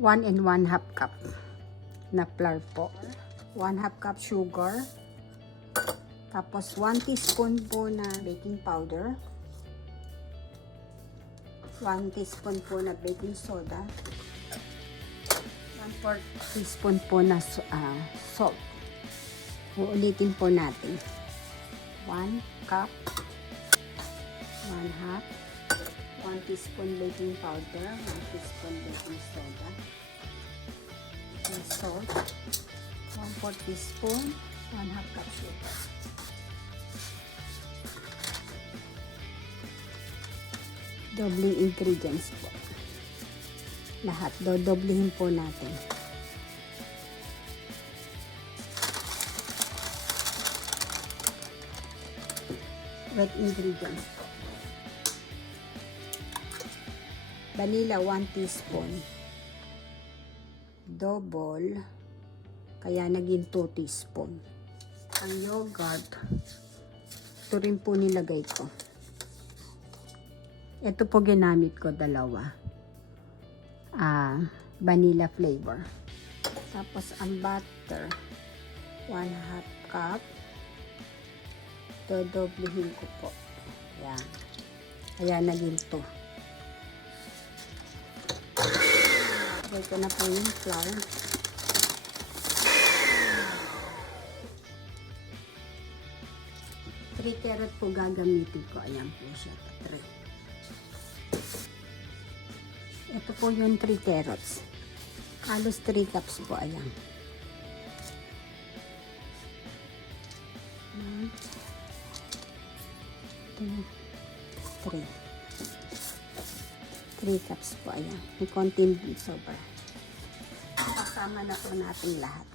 1 and 1/2 cup na flour po. 1/2 cup sugar. Tapos 1 teaspoon po na baking powder. 1 teaspoon po na baking soda. 1/4 teaspoon po na salt. Uulitin po natin. 1 cup, 1/2, 1 teaspoon baking powder, 1 teaspoon baking soda, and salt, 1/4 teaspoon, 1/2 cup sugar. Doubling ingredients po. Lahat, dodoblihin po natin. Wet ingredients po. Vanilla 1 teaspoon. Double, kaya naging 2 teaspoon. Ang yogurt, ito rin po nilagay ko. Ito po ginamit ko, dalawa. Vanilla flavor. Tapos ang butter, 1/2 cup. Dodoblehin ko po. Ayan. Kaya naging 2. Lagay ko na po yung flour. Three carrot po gagamitin ko. Ayan po siya. 3. Ito po yung 3 carrots. Halos 3 cups po. Ayan. 1, 2, 3. 3 cups po. Ayan. May konting sobra. Kasama na po natin lahat.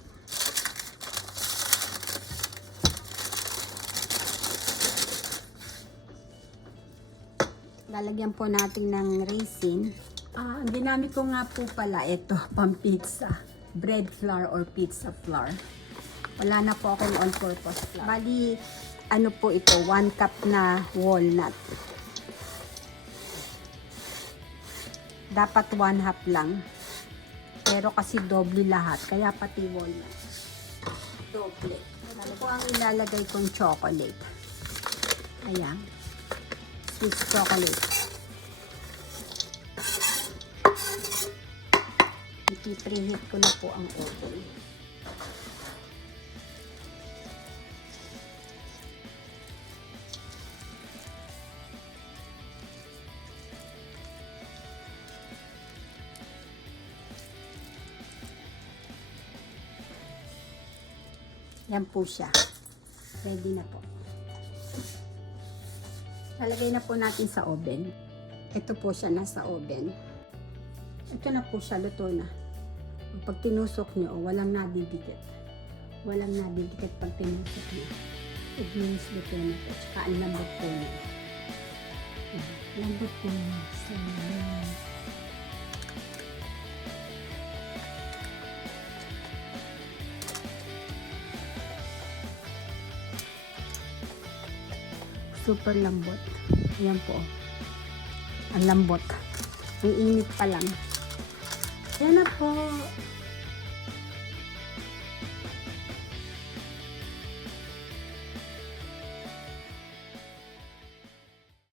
Lalagyan po natin ng raisin. Ang ginamit ko nga po pala ito, pang pizza. Bread flour or pizza flour. Wala na po akong all-purpose flour. Bali, ano po ito, 1 cup na walnut. Dapat 1/2 lang. Pero kasi doble lahat, kaya pati walnut. Doble. Ano po ang ilalagay kong chocolate? Ayan. Swiss chocolate. I-preheat ko na po ang oven. Yan po siya. Ready na po. Lalagay na po natin sa oven. Ito po siya, nasa oven. Ito na po siya, luto na. Pag tinusok nyo, walang nadidikit. Walang nadidikit pag tinusok nyo. It means luto na po. Tsaka ang lambot po nyo. Lambot po nyo. Super lambot. Ayan po. Ang lambot. Ang init pa lang. Yan na po.